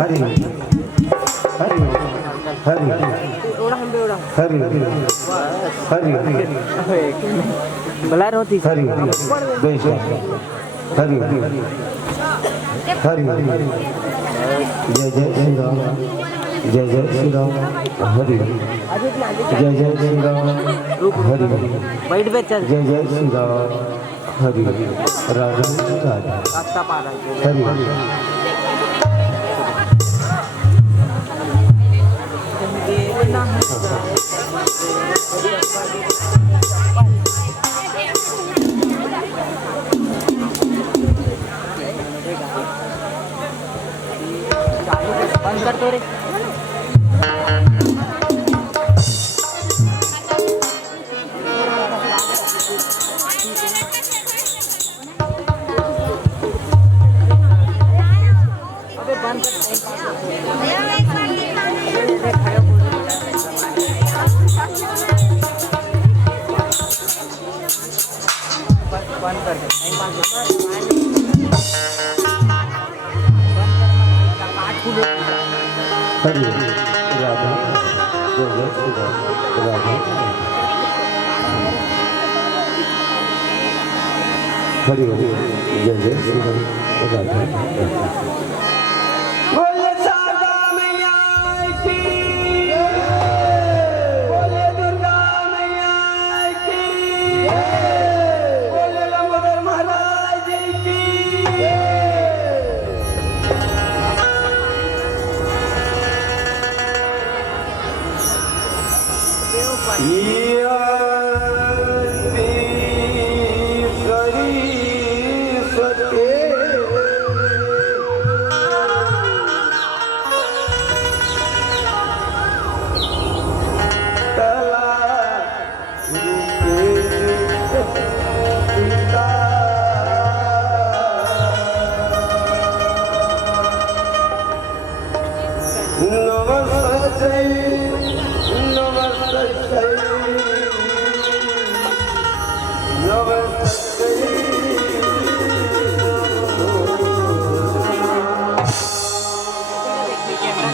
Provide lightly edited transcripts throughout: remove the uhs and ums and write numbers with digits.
हरि हरि हरि हरि हरि बलार होती हरि बेश हरि हरि जय जय श्री राम जय जय श्री राम हरि जय जय श्री राम हरि बैठ पे चल जय जय श्री राम हरि राधा राधा रास्ता पार है हरि बंद कर तो रे अबे बंद कर बंद कर दे टाइम पास हरि राधा जय जय श्री राम राधा हरि हरि जय जय श्री राम राधा बोले शारदा मैया की बोले दुर्गा मैया की बोले लंबोदर महाराज की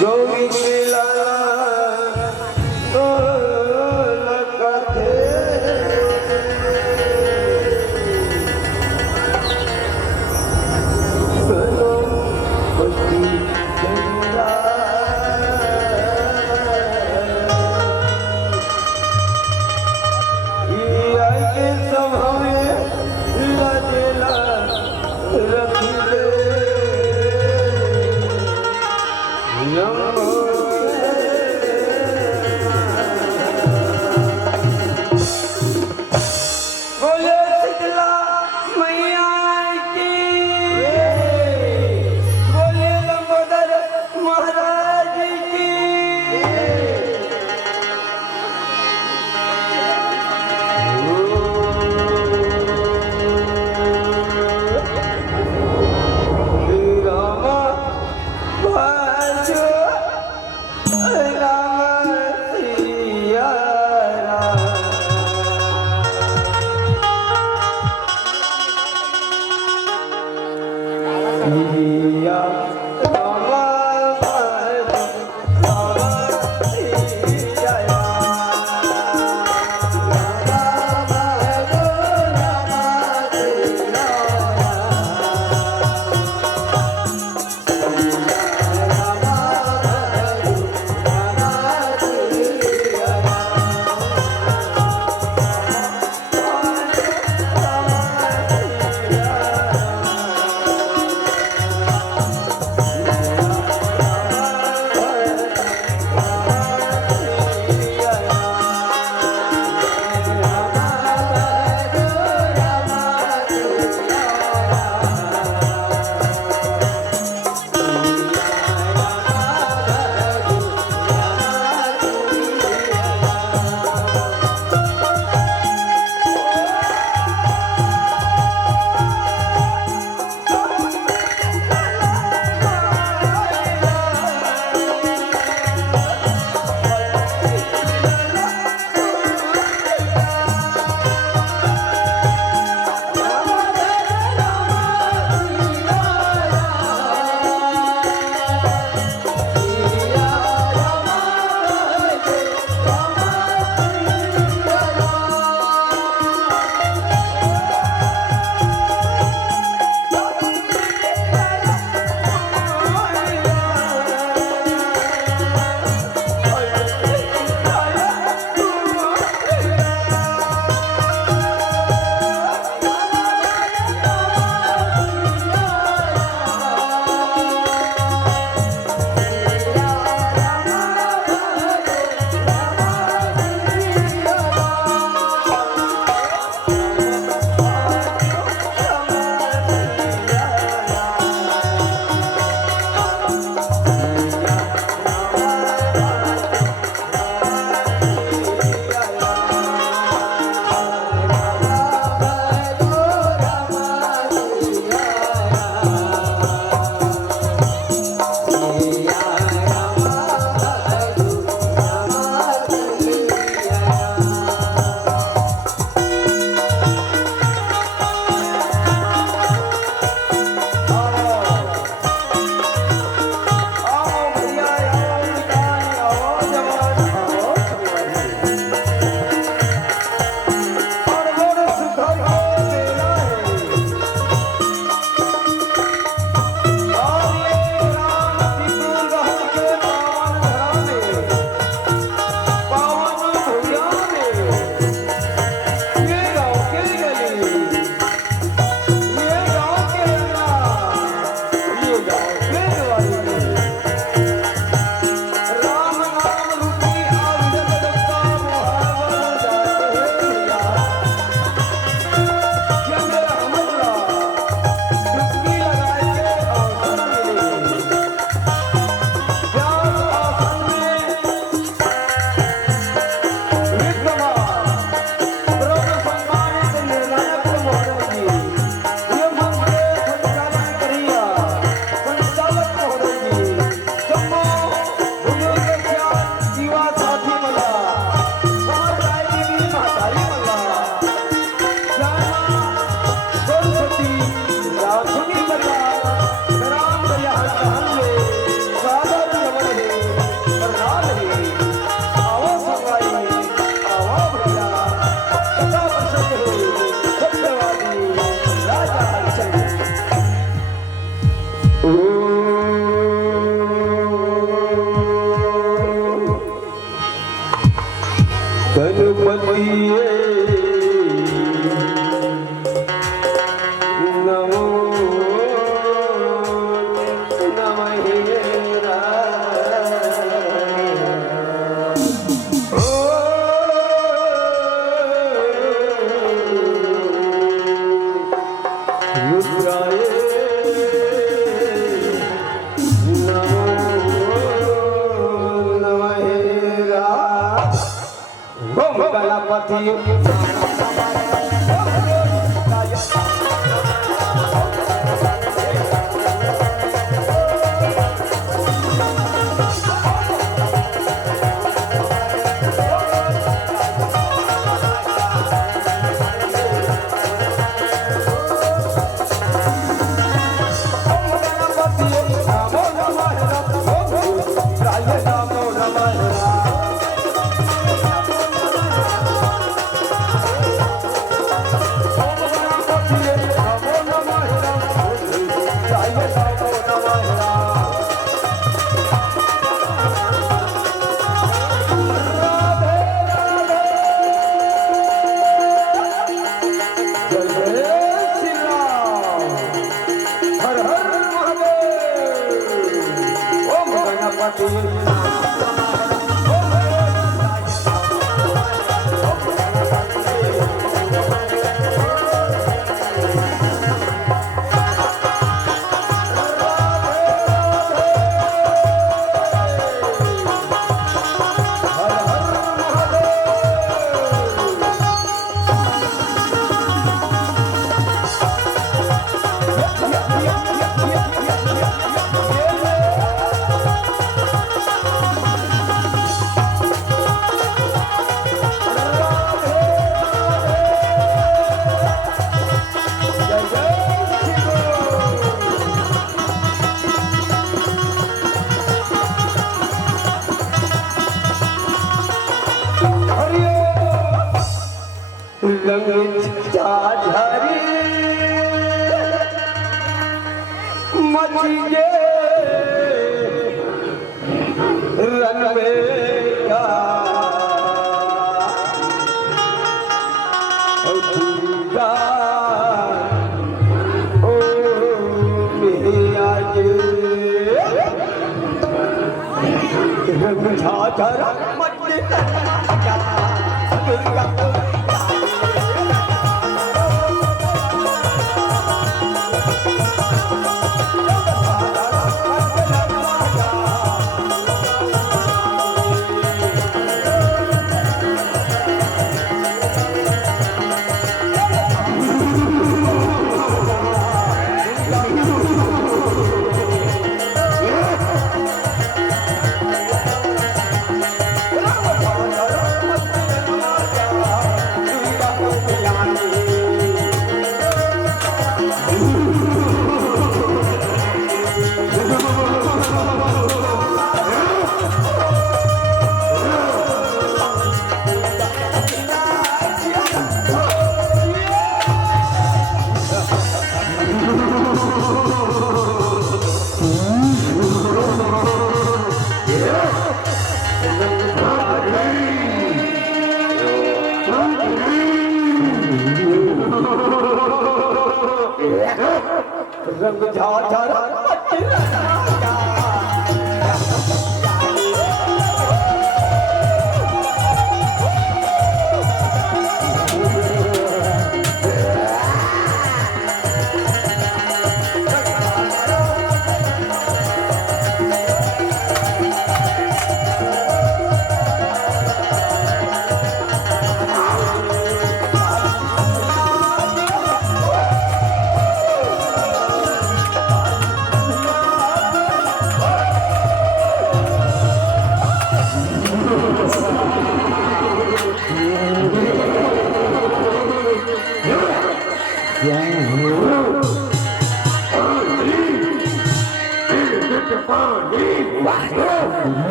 जोगी लाला तो लगते बनो बच्ची चंदा ये आगे समाए लगेला रखी ले बोले शीतला मैया की बोले लंबोदर महाराज की रामा बाजो राम सिया सिया राम सिया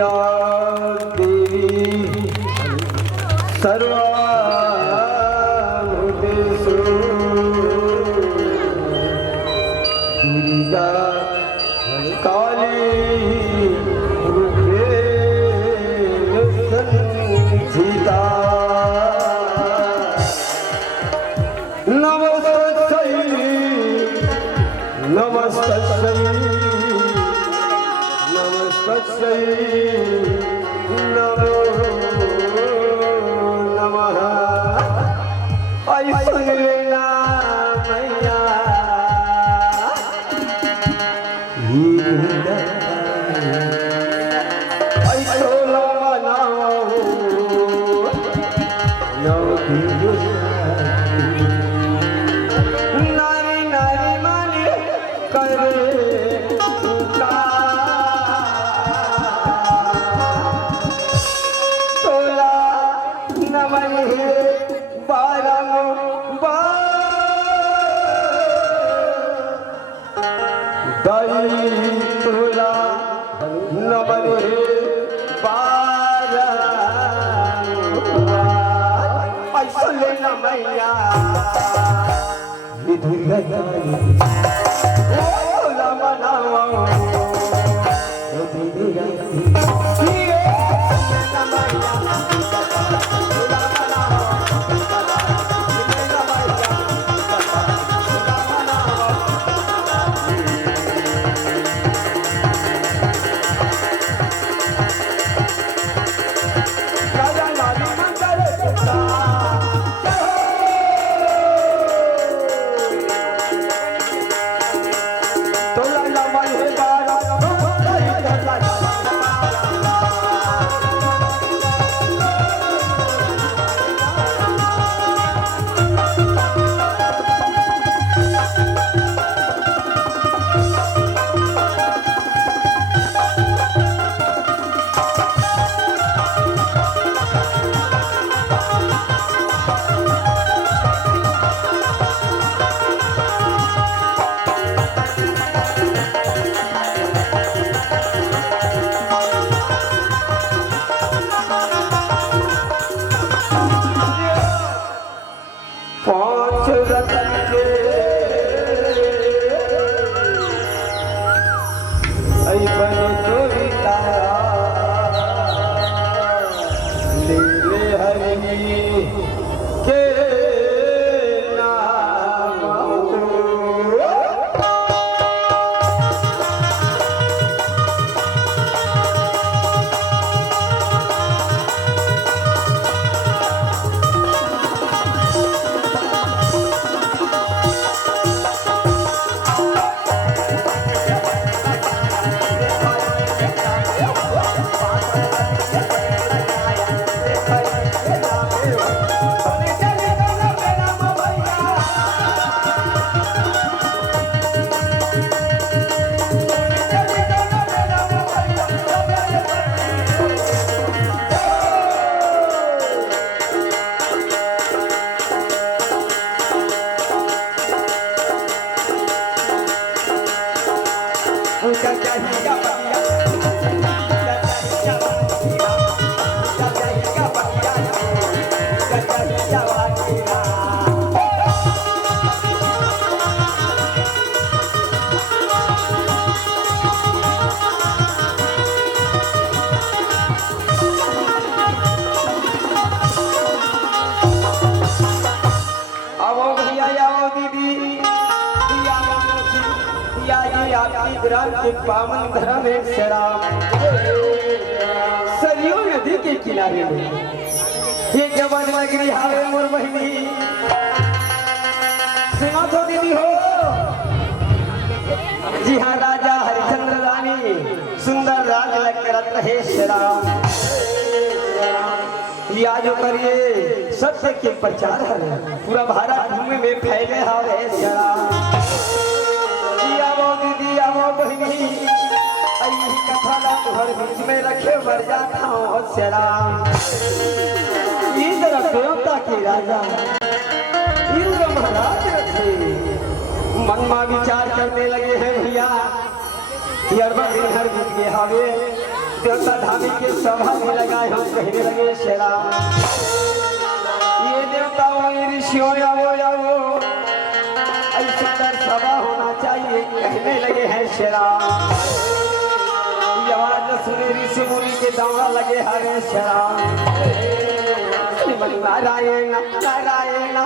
या देवी सर्वाभूतेषु दुर्गा काली रूपेण संस्थिता नमस्तस्यै नमस्तस्यै नमस्तस्यै नमो नमः ऐसन लेना मैया ऐसो लम्बा नाम नारी नारी मानी करे तोला नमन है दई तोला नमन है ऐसा लेना मैया के पावन धर्म है शराब सरयू नदी के किनारे में ये जवान नगरी हावे मोर बहनी सुनो तो दीदी हो जी हाँ राजा हरिचंद्र रानी सुंदर राज करत रहे शराब या जो करिए सत्य के प्रचार है पूरा भारत भूमि में फैले हावे शराब बहनी कथा घर बीच में रखे मर जाता हूँ श्याम इंद्र देवता के राजा इंद्र महाराज रखे मन में विचार करने लगे हैं भैया हर बीत के हावे देवता धामी के सभा में लगाए हो कहने लगे शेरा ये देवता ऋषियों आओ ऐसा सभा होना चाहिए कहने लगे हैं शेरा ये आवाज सुने ऋषि मुनि के दौड़ा लगे हरे शेरा नारायण नारायण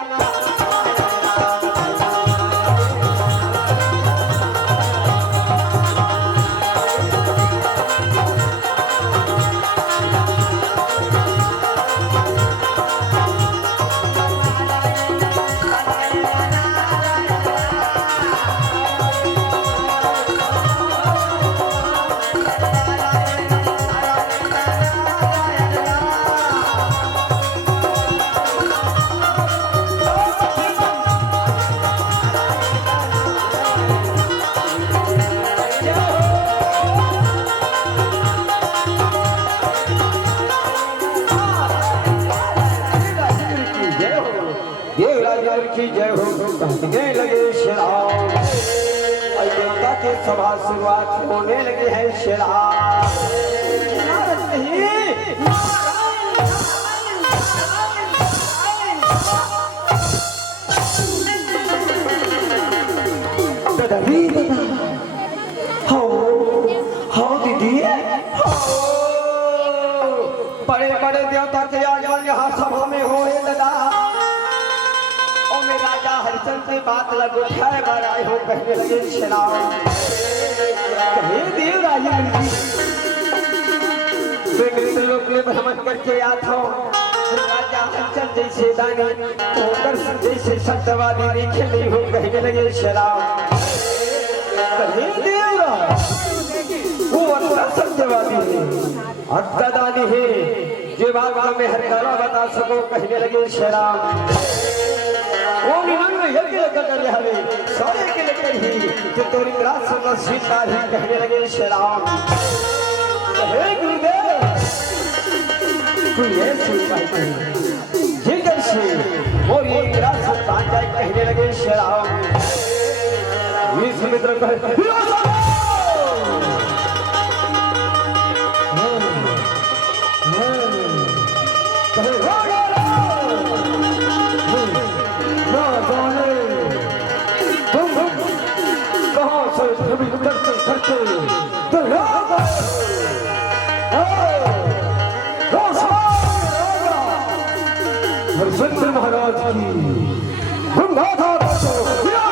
की जय हो कहने लगे शेरा देवता के सभा शुरुआत होने लगे हैं शेरा दीदी बड़े बड़े देवता के आगमन यहाँ सभा में हो दादा राजा हरिचंद्र से बात लग उठाए बड़ाए हो कहने लगे शेरा देवराज लोग में भ्रमण करके आता हूँ राजा हरिचंद्र जैसे दानी होकर जैसे सत्यवादी देखे नहीं हो कहने लगे शेरा देवराज वो अपना सत्यवादी है अत्यादानी है जो बात में हर काला बता सको कहने लगे शेरा वो निरंग यज्ञ कर हवे सारे के लेकर ही जो तोरी ग्रास सुन स्वीकार ही कहने लगे शेरा हे गुरुदेव तू ये स्वीकार कर जिगर से और ये ग्रास तान जाए कहने लगे शेरा इस मित्र कहे हरिश्चंद्र महाराज की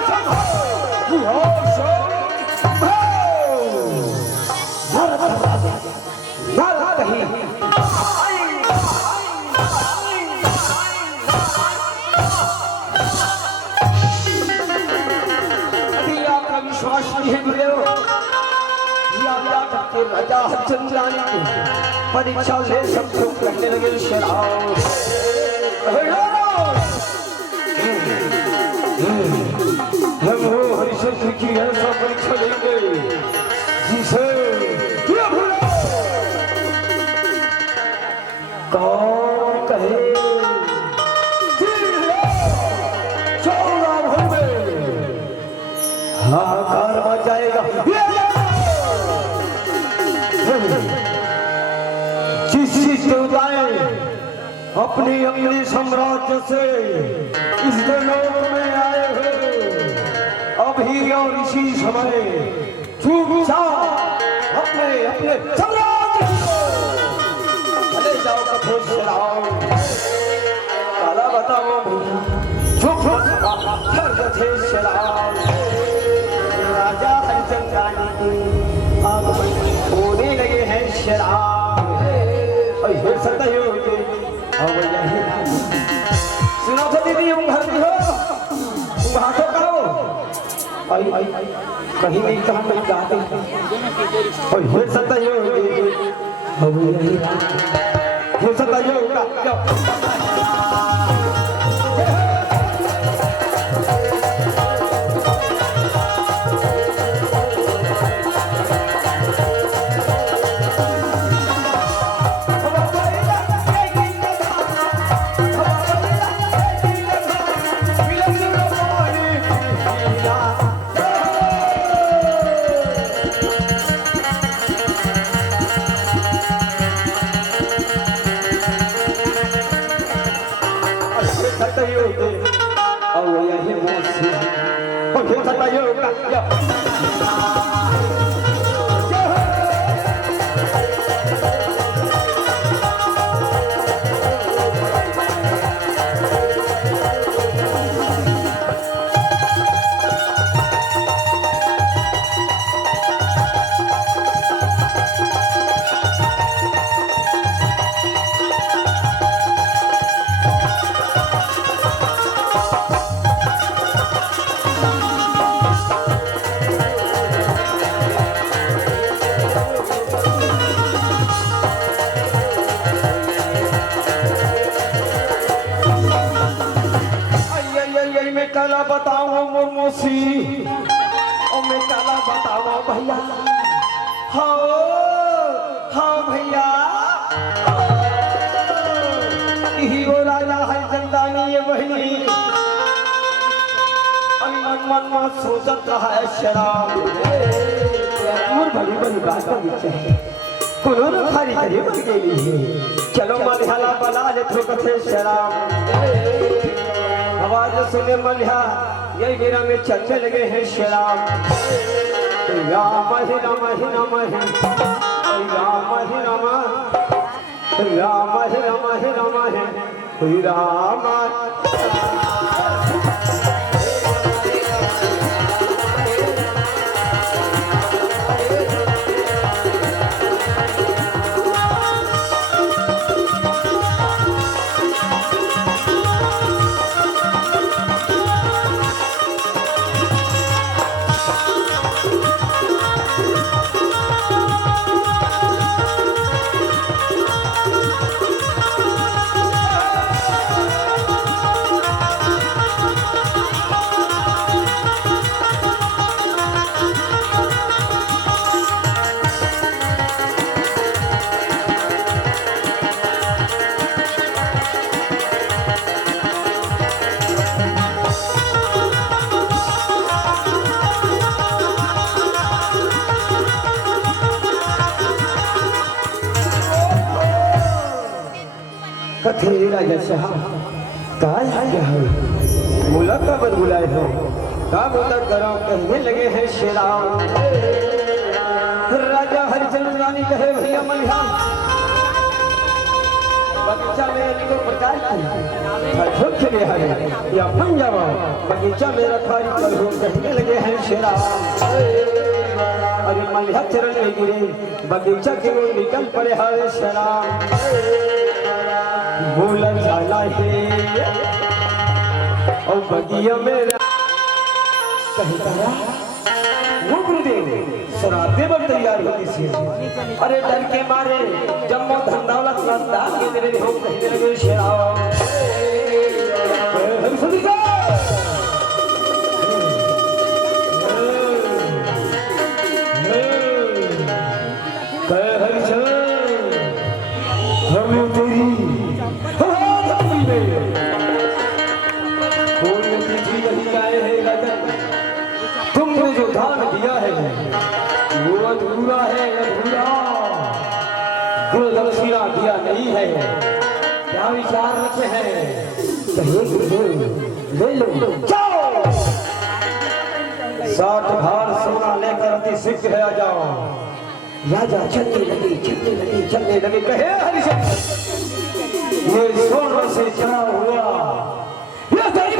राजा हरिश्चंद्रानी की परीक्षा ले सब कुछ कहने लगे शेरा हम हो हरिश्चंद्र की ऐसा परीक्षा लेंगे जिसे कौन कहे हाहाकार मच जाएगा जिस देवताएं अपनी अपनी साम्राज्य से इस लोक में आए हैं अभी और इसी समय चुपचाप अपने अपने साम्राज्य चले जाओ कठोर से राम काला बताओ चुप से राम राजा हरिचंद्रानी की आगमन होने लगे हैं शराब सुनो तो दीदी हम घर में हो वहाँ तो करो कहीं नहीं कहाँ कहीं गाते और सत्ता ये सत्ता ये मैं काला बताऊं मोमोसी और मैं काला बताऊं भैया हाँ हाँ भैया यही वो राजा है जंदानी ये बहनी मन मन सोचत रहा है शराब मोर भली भली बात है कोनो न खाली करे बन गेली चलो मलिहाला बला ले ठोकथे शराब आवाज सुने मलिहा यही मेरा में चलने लगे हैं शराब राम ही राम ही राम ही राम ही राम राम ही राम ही राम ही राम कथे राजा साहब काय क्या है मुला का बन बुलाए हो का बोला करो कहने लगे हैं शेराव राजा हरिचंद्र रानी कहे भैया मलिहा बगीचा में इनको प्रचार की खेले हरे या बन जावा बगीचा में रखा कर हो कहने लगे हैं शेराव अरे मलिहा चरण में गिरे बगीचा के वो निकल पड़े हरे शेराव बोला जाला है और बगिया मेरा कहता वो गुरुदेव शराबे पर तैयार होती थी अरे डर के मारे जम्मो धन दौलत लंदान के तेरे हो कहने लगे शराब हम सुन जा हम तेरी तुमने जो दान दिया है वो अधूरा है अधूरा गुरुदक्षिणा दिया नहीं है क्या विचार रखे हैं ले लो जाओ 60 भार सोना लेकर अति शीघ्र आ जाओ राजा चलने लगे कहे हरिचंद्र ये सोना से चढ़ा हुआ ये तेरी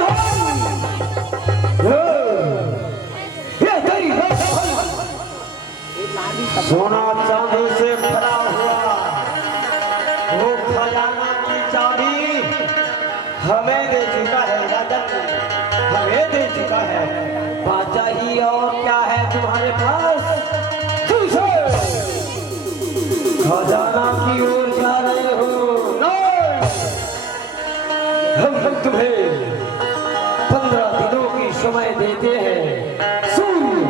सोना चांदी से भरा हुआ वो खजाना की चाबी हमें दे चुका है राजन हमें दे चुका है बाजा ही और क्या है तुम्हारे पास खजाना की ओर जा रहे हो हम तुम्हें 15 दिनों की समय देते हैं सूर्य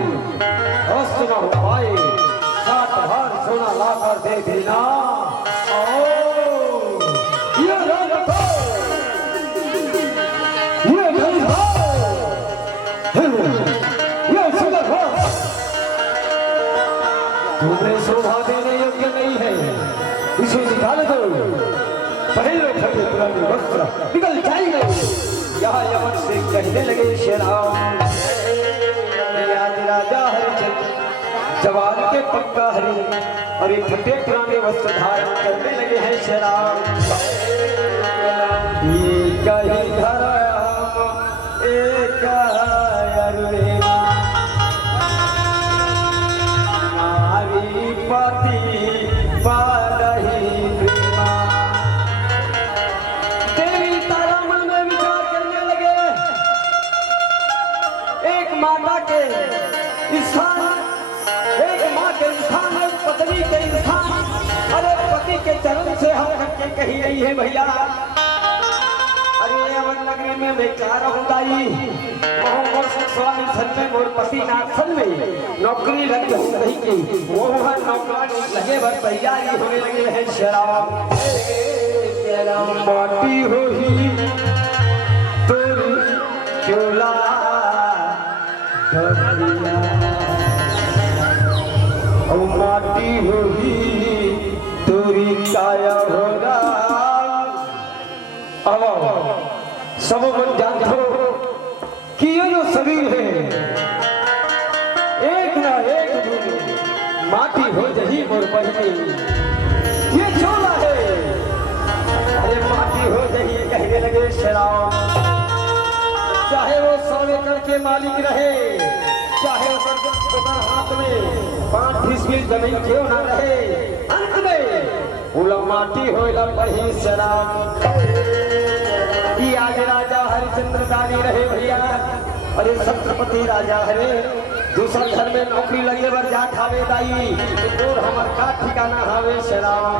अस्त न हो पाए 60 भार सोना लाकर दे देना ये सुंदर हो तुम्हें शोभा देने योग्य नहीं है इसे निकाल दो पहले खड़े पुराने वस्त्र निकल जाएंगे यहाँ यमन से कहने लगे शेराव का हरि और ये फटे पुराने वस्त्र धारण करने लगे हैं श्री राम। ये कही धर्म एक अरुणिमा नारी पति पारही प्रेमा। देवी तारा मन में विचार करने लगे, एक माता के स्थान, एक माँ के स्थान, एक पत्नी के स्थान, अरे पति के चरण से हम हटके कही रही है भैया। अरे अवन नगरी में बेकार हुंदाई मोहम्मद स्वामी सन में मोर पति नाथ सन में नौकरी लग गई की वो हर नौकरी लगे भर तैयारी होने लगे हैं शराब माटी होही तोरी चोला गलिया ओ माटी होही तोरी काया होगा। अब सब मन जानते हो कि ये जो शरीर है एक ना एक दिन माटी हो जही मोर बहनी। ये चोला है अरे माटी हो जही कहने लगे शराब। चाहे वो 100 एकड़ के मालिक रहे, चाहे उसका हाथ में 5 फीसदी जमीन क्यों ना रहे, अंत में वो माटी होइला पही शराब। कि आज राजा हरिश्चंद्र दानी रहे भैया, अरे छत्रपति राजा हरे दूसरा घर में नौकरी लगे बर जा खावे दाई और हमर का ठिकाना हावे शराब।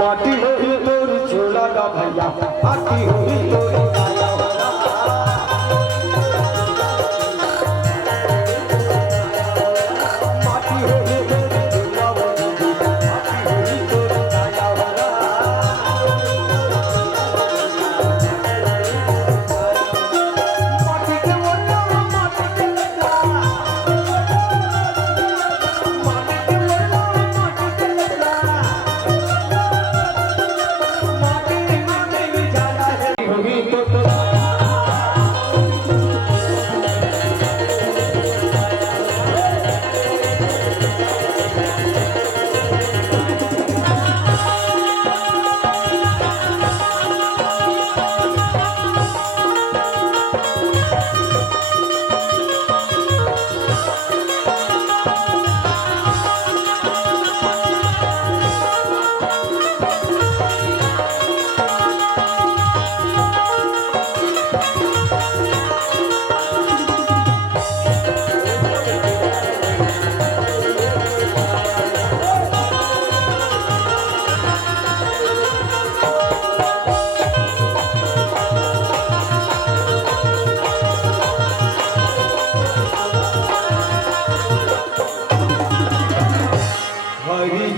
माटी होही तोर चोला गा भैया, माटी होही तोर काया होगा। माटी होही तोर चोला होगी, माटी होही तोर काया होगा। माटी के मोटा माटी के लगा, माटी के मोटा माटी के लगा, माटी में जाना है होगी तो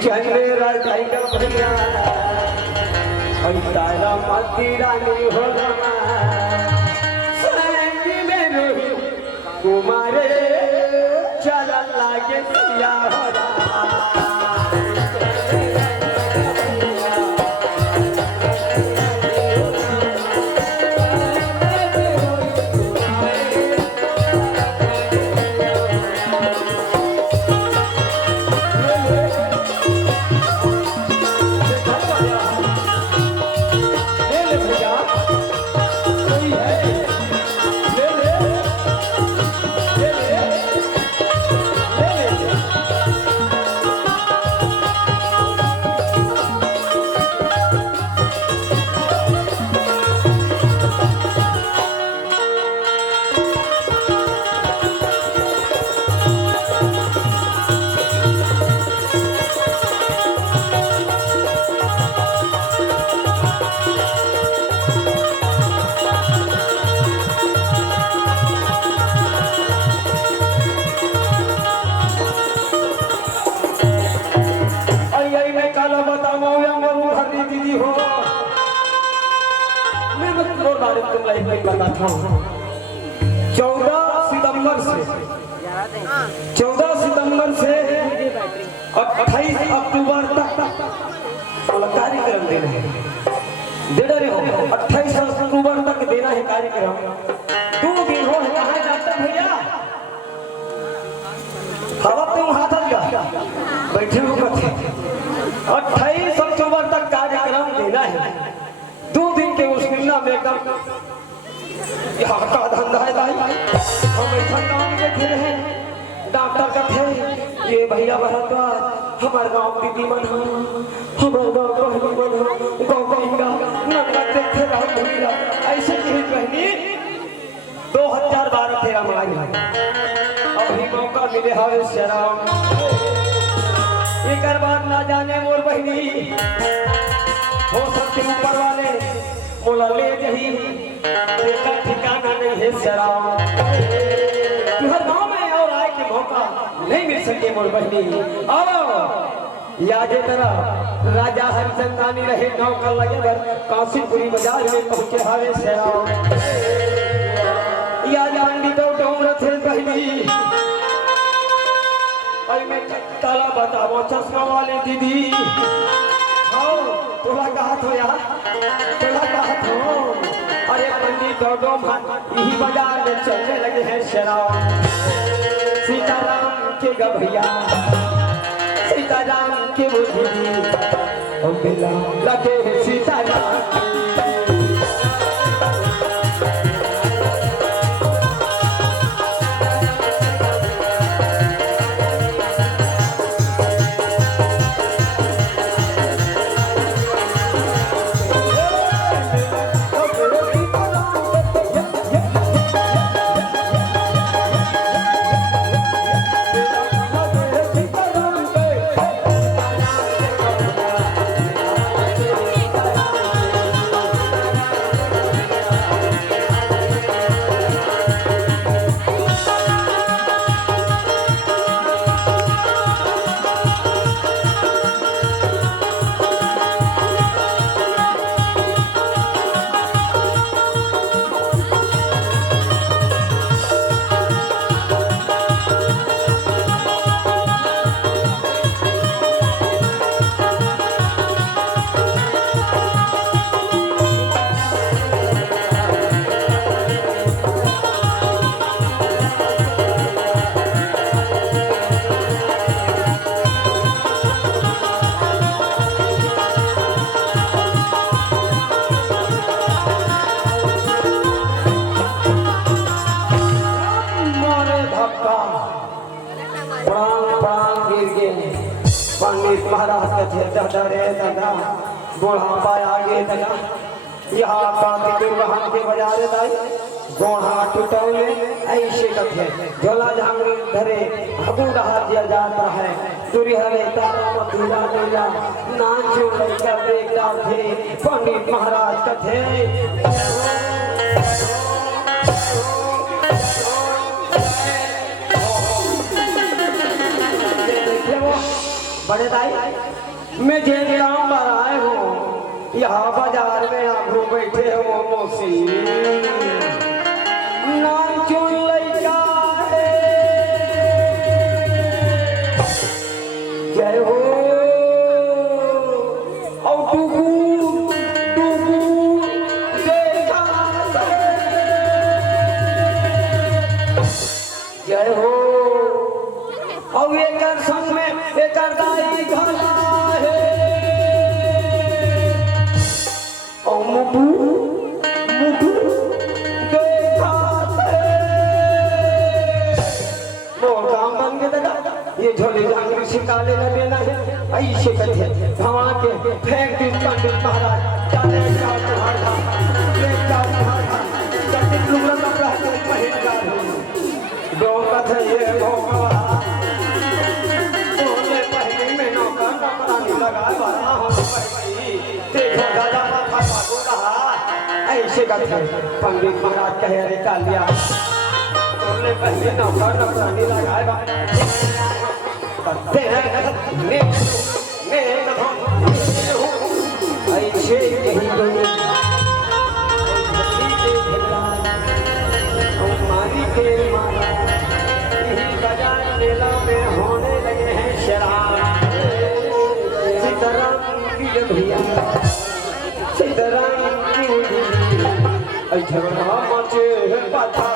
चंद्रा टाइगर भैया तारा माती रानी हो सैनी में रोही कुमारे चला लागे सिया हो करना था 14 सितंबर से 28 अक्टूबर तक कार्यक्रम देना है। दे रहे हो 28 अक्टूबर तक देना है कार्यक्रम। 2 दिन हो कहा जाता भैया हवा तुम हाथ एकदम यहाँ का धंधा है दाई हम ऐसा काम देखे रहे डॉक्टर का थे ये भैया भारद्वाज हमारे गांव दीदी मन हमारे गांव बहनी मन गांव कहेगा नंबर देखे राम भूलिया ऐसे की बहनी 2012 तेरा मारी अभी मौका मिले हवे शराब एक बार ना जाने मोर बहनी हो सकते ऊपर वाले मोला ले जही देखा ठिकाना नहीं है शराब हर गांव में और आए के मौका नहीं मिल सके मोर बहनी आओ याजे तरह राजा हरिचंदानी रहे नौकर लगे काशीपुरी बाजार में पहुंचे हवे शराब या जानवी तो डोंगर थे बहनी अरे मैं ताला बताओ चश्मा वाले दीदी आओ तोला कहा तो यार तोला कहा तो अरे पंडित दो यही बाजार में चलने लगे हैं शराब सीताराम के गभैया सीताराम के वो दीदी और बिल्ला लगे सीताराम पंडित महाराज का थे दादा रे दादा बुढ़ापा आगे दादा यहाँ कांति वाहन के बजारे दाई गोहा टूटौले ऐसे कथे झोला झांगरी धरे अबू रहा दिया जाता है दूरी हरे तारा मधुरा डोला नाचो लड़का बेटा थे पंडित महाराज का थे बड़े दाई मैं जेल राम आए हूँ यहाँ बाजार में आगू बैठे हो मौसी नाचो लड़का जय हो और टुकू टुकू देखा जय हो और एक संग में एक दाई घला है और मुटू मुटू देखा मोर काम बन गया दादा ये झोले जांगरी सिकाले न देना है ऐसे कथे भवा के फेंक दी पंडित महाराज जाने का तुम्हारा ले जाओ तुम्हारा जटिल लुगड़ा कपड़ा के पहन जा दो कथे ये मौका ऐसे पंडित महाराज कहे अरे कालिया बोले पहले नौका नौकरानी लगाए ऐसे यही मारी के मारा यही बाजार मेला में होने लगे हैं शराब सीताराम की भैया सीताराम की झगड़ा मचे पाथा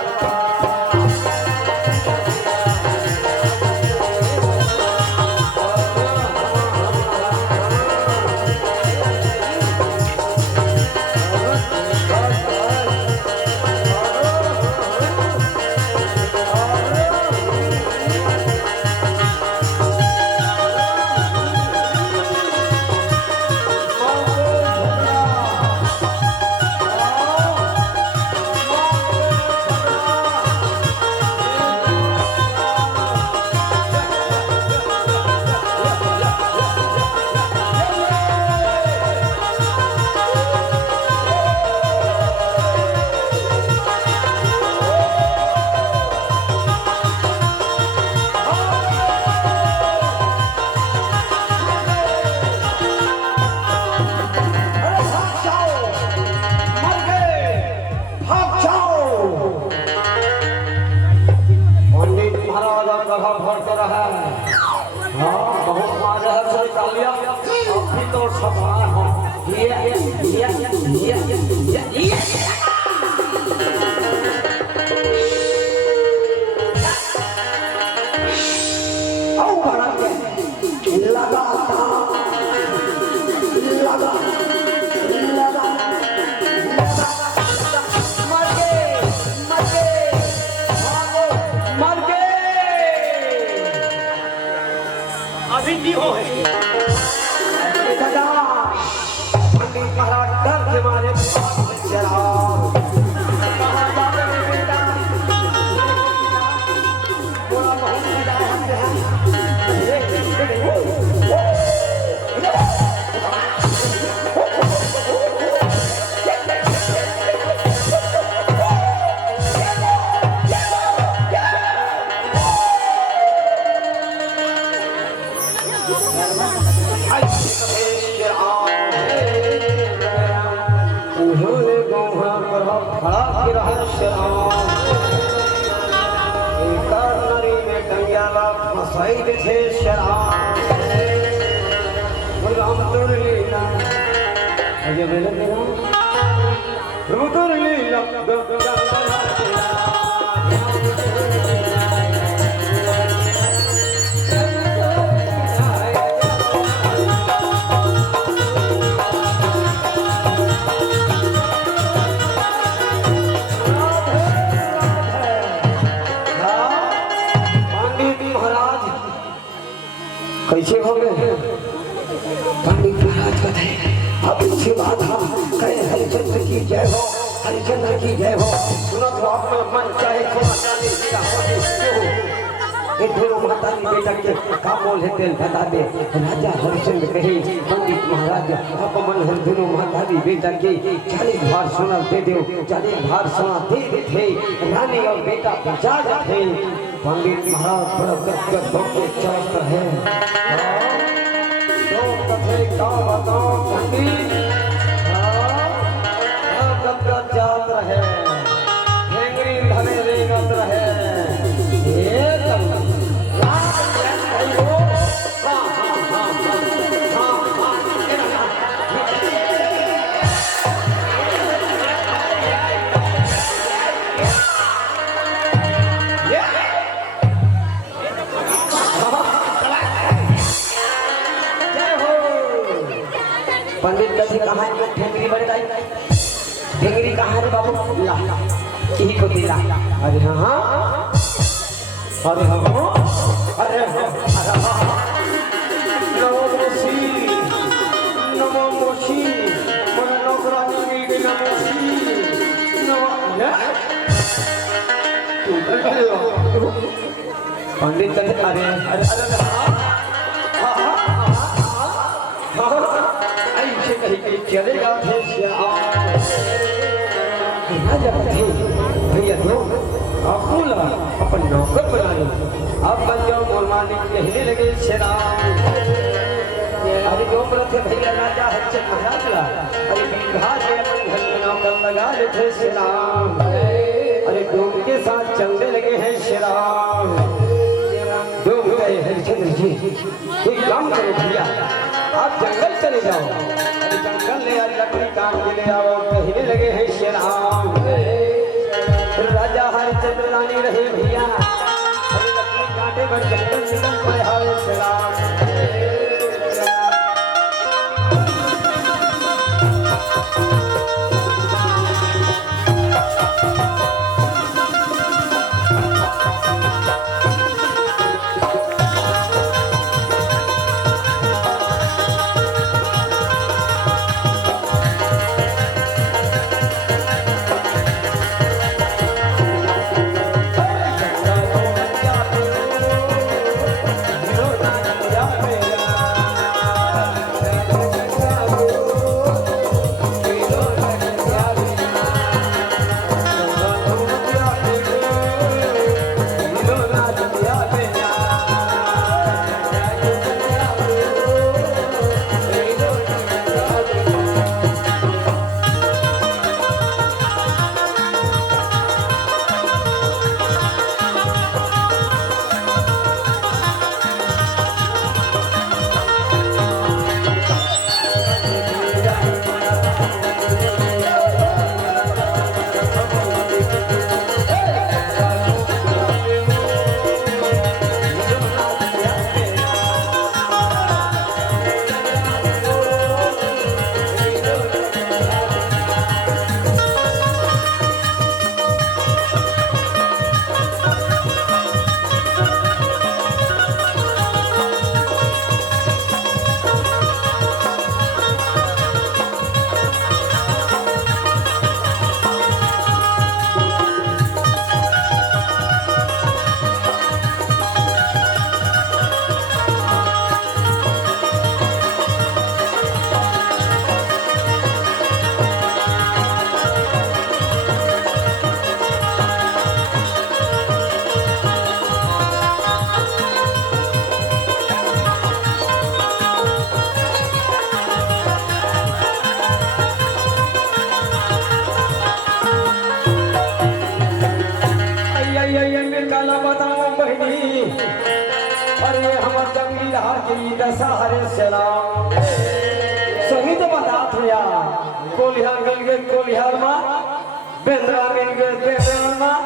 भी तो सवार हो ये आओ महाराज लगा अभी नहीं हो है पंडित महाराज डर के मारे चला कैसे हो गए पंडित महाराज बताए अब अच्छी बात हम कहे हरिचंद्र की जय हो हरिचंद्र की जय हो सुनो तो अपना मन चाहे ये दोनों माता बेटा के का बोल है तेल बता दे राजा हरिचंद्र कहे पंडित महाराज आप मन हम दोनों माता बेटा के 40 भार सोना दे दो 40 भार सोना दे थे रानी और बेटा बचा थे पंडित महाराज बड़ा गदगद होकर चलता है तो कथे का बताओ पंडित गदगद जात रहे हेंगरी धने रेगत रहे ये पंडित कथी कहाँ है ठेंगरी बड़े दाई ठेंगरी कहाँ है बाबू ला यही को दिला अरे हाँ अरे हाँ अरे नमो मोशी नमो मोशी मन नौकरानी मिल गई नमो मोशी नमो पंडित कथी अरे अरे अरे चलेगा भैया दो अपन नौकर बना लो अब बन जाओ मोर मालिक कहने लगे श्रीराम अरे जो थे भैया राजा हरिचंद्र महाराज अरे बिघा के अपन घर में नौकर लगा लेते श्रीराम अरे डूब के साथ चलने लगे हैं श्रीराम डूब गए हरिचंद्र जी एक काम करो भैया आप जंगल चले जाओ जंगल ले आज लकड़ी काट के ले आओ कहने लगे हैं श्रीराम राजा हरिचंद्र रानी रहे भैया अरे लकड़ी काटे पर जंगल निकल पड़े हावे श्रीराम कोलिहार मिल गए कोलिहार माँ, बेंद्रा मिल गए बेंद्रा माँ,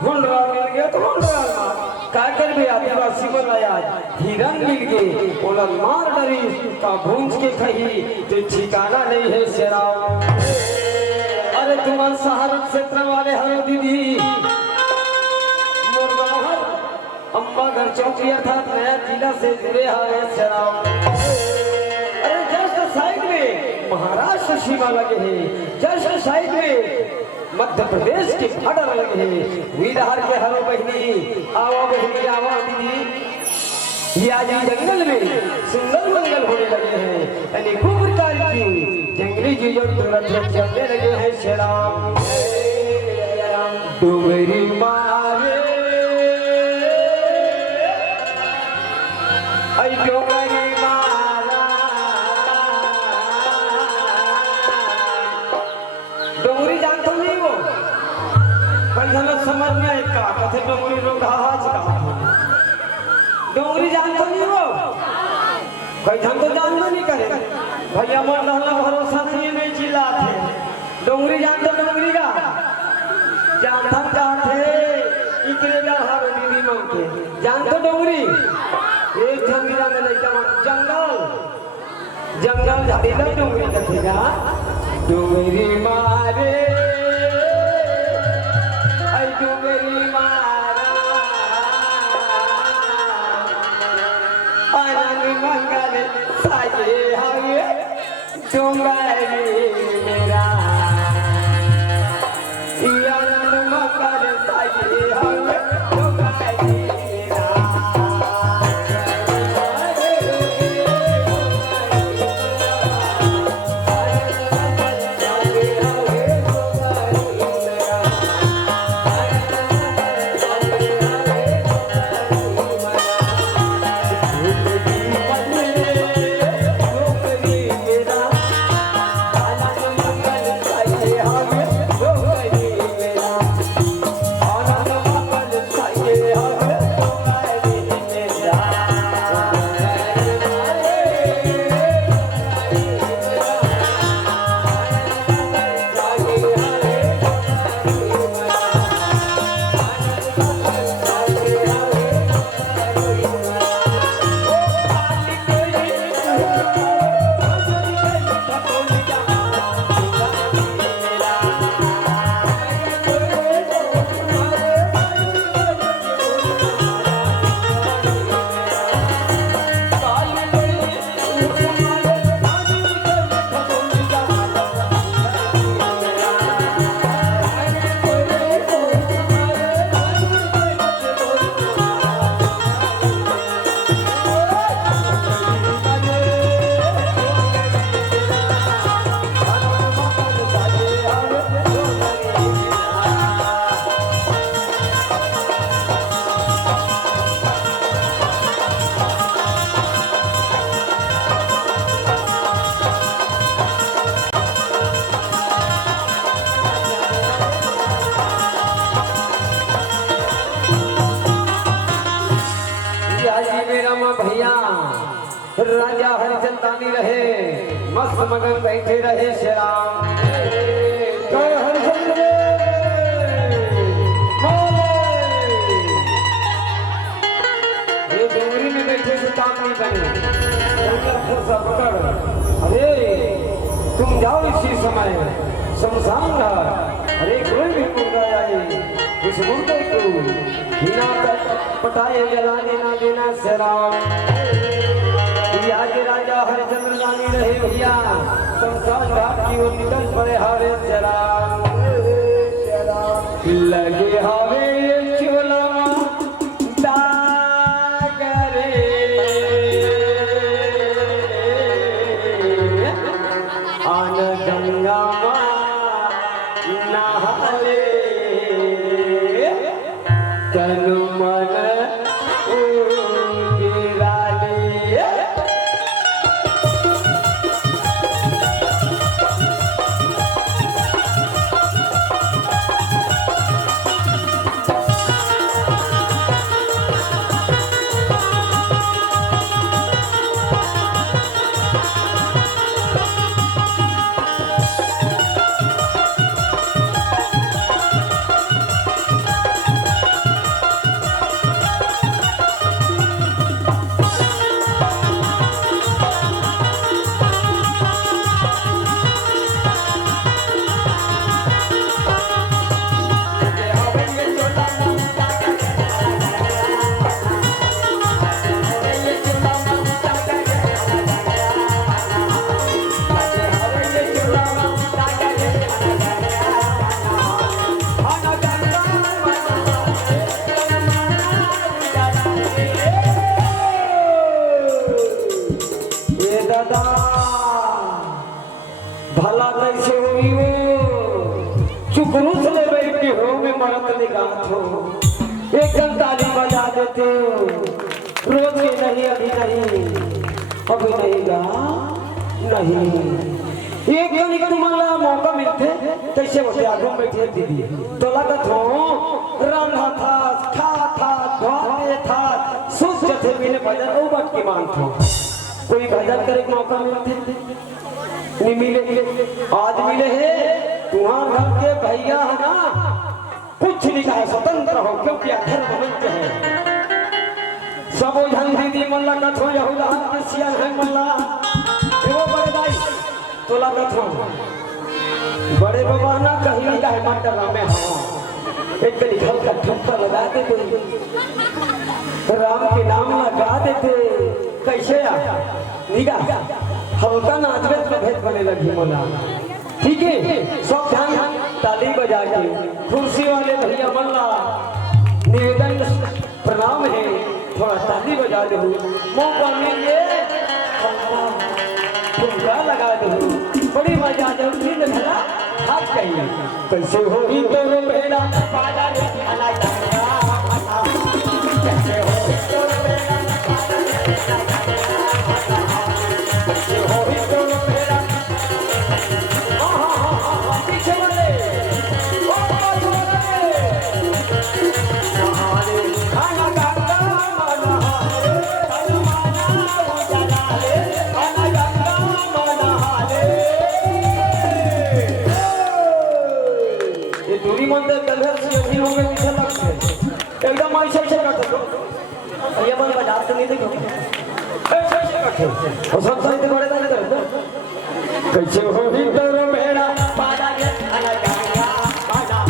हुंडरा मिल गए तो हुंडरा माँ, काकर भी आदिवासी बनाया, हिरन मिल गए, उलट मार डरी का भूंज के कही, तो ठिकाना नहीं है शेराव। अरे तुम्हारे सहारन क्षेत्र वाले हरो दीदी, मुरबाहर, अम्बा घर चौकिया था नया जिला से जुड़े हावे शेराव। अरे जस्ट साइड में महाराष्ट्र सीमा लगे हैं, जस्ट साइड में मध्य प्रदेश के बॉर्डर लगे हैं। वीरहार के हरो बहनी आवा दीदी, ये आज जंगल में सुंदर मंगल होने लगे हैं। अनेकों प्रकार की जंगली चीजों चलने लगे हैं शेराम। डुमरी मारे आई डुमरी मारा, डोंगरी जानते नहीं वो पंधन समझ में का कथे डोंगरी लोग हाज का डोंगरी जानते नहीं वो कोई धन तो जानते नहीं करे भैया मन रहना भरोसा से नहीं चिल्लाते। डोंगरी जानते डोंगरी का जानता चाहते इतने का हर दीदी मांगते जानते डोंगरी एक जंगल में लेकर जंगल जंगल झाड़ीला डोंगरी कथेगा डोंगरी मारे आई डोंगरी मारा आनंद मंगल साजे हवे डोंगरी मेरा आनंद मंगल साजे हवे डोंगरी मेरा। भैया राजा हरिचंदानी रहे मस्त मगन बैठे रहे श्याम जय हरिचंद्र ये डोंगरी में बैठे से काम नहीं बने पकड़। अरे तुम जाओ इसी समय शमशान घाट। अरे कोई भी मुर्गा आए उस मुर्गे को बिना पटाए जला देना देना श्याम। आज राजा हरिचंद्र रानी रहे भैया शमशान घाट की ओर निकल पड़े हरे श्याम। लगे हवे चोला दागरे आन गंगा नहाले तनु मन भला कैसे हुई वो चुकरूस ले बैठ के हो में मरत निगाह हो एकदम ताली बजा देते हो रोज के नहीं अभी नहीं गा नहीं एक जन का तुम्हारा मौका मिलते कैसे होते आगू बैठे दीदी तो लगत हो रंधा था खा था धोते था सुख जथे मिले भजन ओ बट की मान थो कोई भजन करे मौका मिलते नहीं मिले आज मिले है तुम्हारे घर के भैया है ना कुछ नहीं कहा स्वतंत्र हो क्योंकि अधर्म मंच है सब ओझन दीदी मल्ला कथो यहूदा के सियाल है मल्ला एवो बड़े दाई तोला कथो बड़े बाबा ना कहीं का है मटर में हाँ एक कली हल्का ठप्पा लगा देते राम के नाम लगा देते कैसे निगा हल्का नाचवे तो भेद बने लगी मोला ठीक है सब ध्यान ताली बजा के कुर्सी वाले भैया मल्ला निवेदन प्रणाम है थोड़ा ताली बजा दो मौका मिले फुलका लगा दो बड़ी मजा जल्दी लगा हाथ चाहिए कैसे हो ही तो बेड़ा पाला रे खाना जाएगा कैसे हो ही तो बेड़ा कैसे हो ही तो बेड़ा पीछे वाले ओ बाजू वाले खाना गाता माना मंदिर कलर से भी होंगे पीछे लगते एकदम ऐसे ऐसे करते हो ये मन बजाते नहीं देखो ऐसे ऐसे करते और सब साइड बड़े दाने करते कैसे हो भी तो मेरा पादा के खाना जाएगा पादा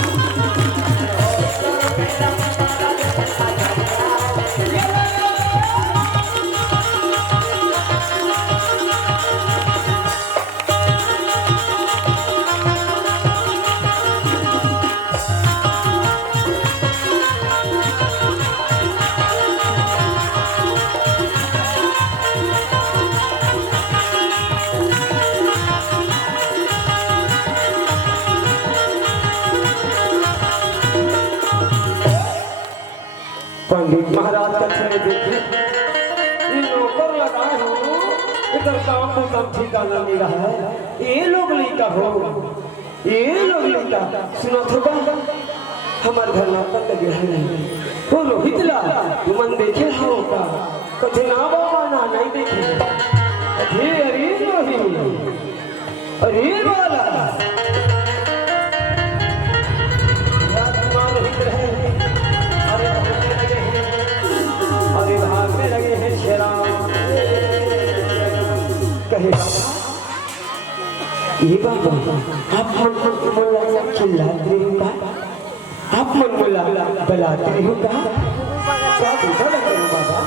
पंडित महाराज का छे देखे ये नौकर लगाए हो इधर काम को काम ठिकाना नहीं रहा है ये लोग लेता हो ये लोग लेता सुनो थोड़ा हमारे घर नाता लगे है नहीं तो रोहित ला मन देखे होगा कथे ना बाबा ना नहीं देखे अरे अरे रोहित अरे वाला भागने लगे हैं शेराम कहे ये बाबा आप मन बोला चिल्लाते हो का आप मन बोला बलाते हो का क्या बुरा लग रहा है बाबा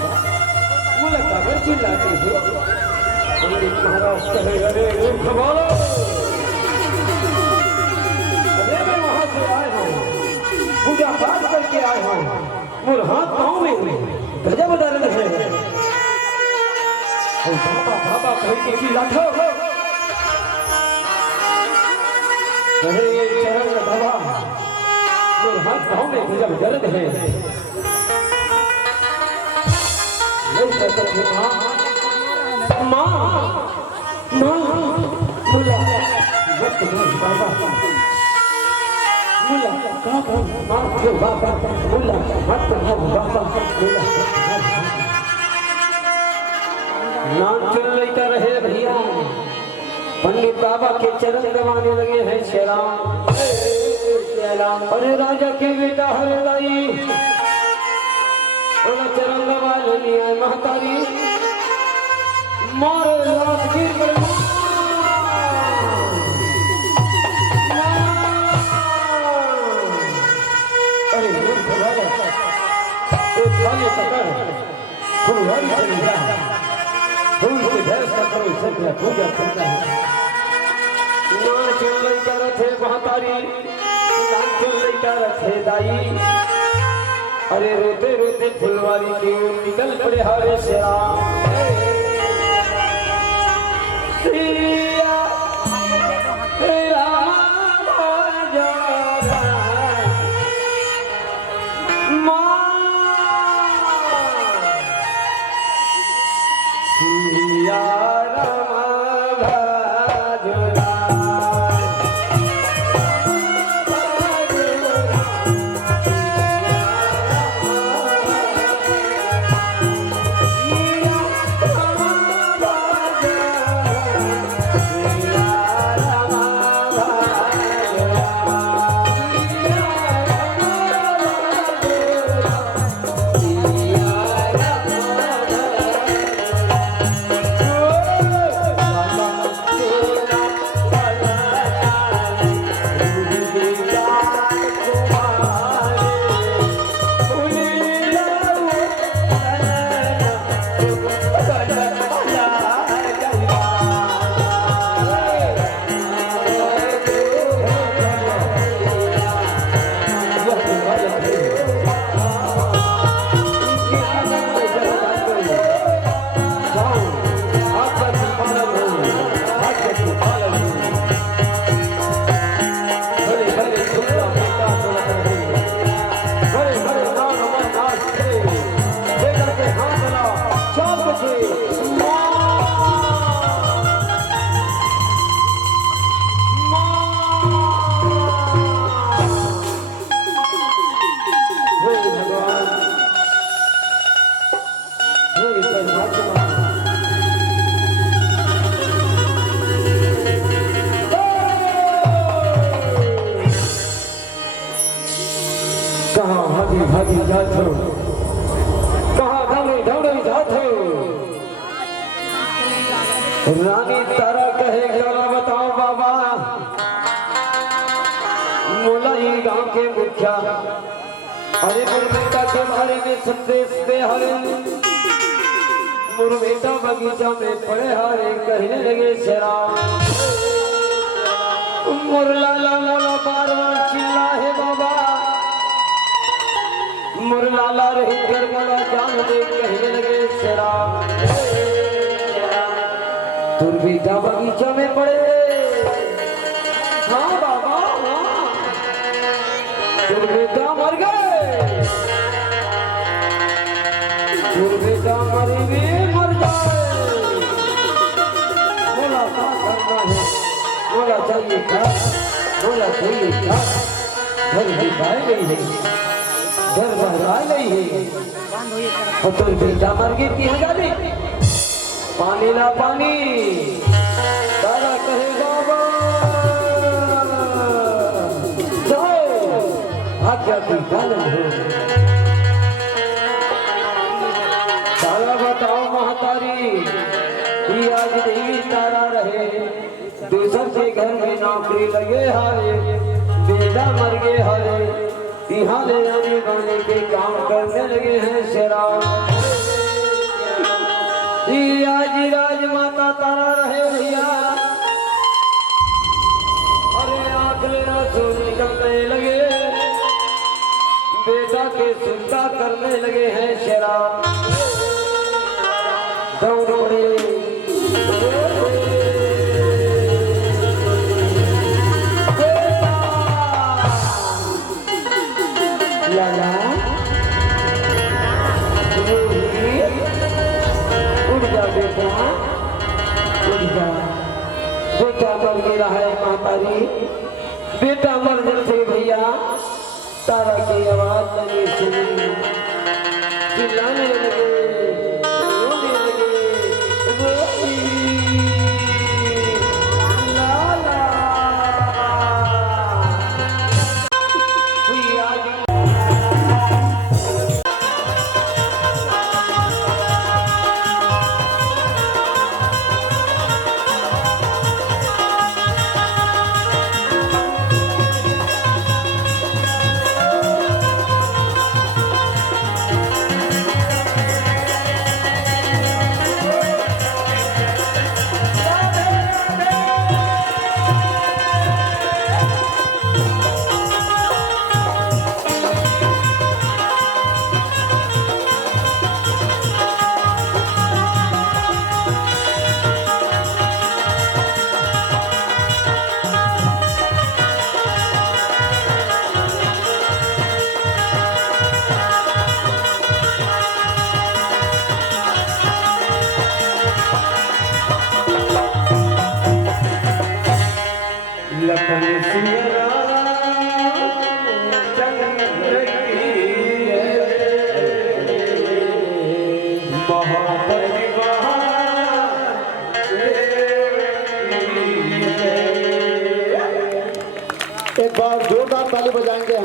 बोला काबर चिल्लाते हो पंडित महाराज कहे अरे बोलो अरे मैं वहां से आया हूँ पूजा पाठ करके आया हूँ मोर हाथ पाँव में गजब दर्द है ओ बाबा बाबा कह के चिल्लाते हो कहे चरण बाबा मोर हाथ पाँव में गजब दर्द है नहीं कहते थे माँ माँ बोला वक्त नहीं बाबा बोला बाबा माँ क्यों बाबा बोला मत बाबा बोला नाम चल लेता रहे भैया पंडित बाबा के चरण दबाने लगे हैं शेराम अरे राजा के बेटा हरदाई चरण दबा लेनी है महतारी मारे लात गिर गए फुलवारी चली जा फूल की भैंस का करो सत्य पूजा करता है नाच लेकर थे महतारी नाच लेकर थे दाई अरे रोते रोते फुलवारी की ओर निकल पड़े हरे श्याम भागी जात हो, कहाँ दौड़े दौड़े जात हो। रानी तारा कहे गला बताओ बाबा, मोला ही गांव के मुखिया अरे मुरबेटा के बारे में संदेश दे हरे। मुरबेटा बगीचा में पड़े हरे कहने लगे शेरा, मुरलाला मोला बार बार चिल्ला है बाबा, मुरलाला रही कर मोला जान दे कहने लगे शेरा। मुरबेटा बगीचा में पड़े, हाँ बाबा हाँ, मुरबेटा मर गए, मुरबेटा मरी में मर जाए। बोला क्या करना है, बोला चाहिए क्या, बोला चाहिए क्या। घर भी गाय गई है, घर बहराए गई है, और तुम बेटा मर गई की गाली, पानी ला पानी। तारा कहे बाबा जाओ आज्ञा की पालन हो। तारा बताओ महतारी, कि आज देवी तारा रहे, दूसर के घर में नौकरी लगे हारे, बेटा मर गए हारे, यहाँ ले जाने वाले के काम करने लगे हैं शेरा। आज राजमाता तारा रहे भैया, अरे आंख में आंसू निकलने लगे, बेटा के चिंता करने लगे हैं शेरा। दौड़े लाला उठ जा बेटा, उठ जा, बेटा मर गया है मातारी, बेटा मर जाते भैया। तारा की आवाज नहीं सुनी, चिल्लाने लगे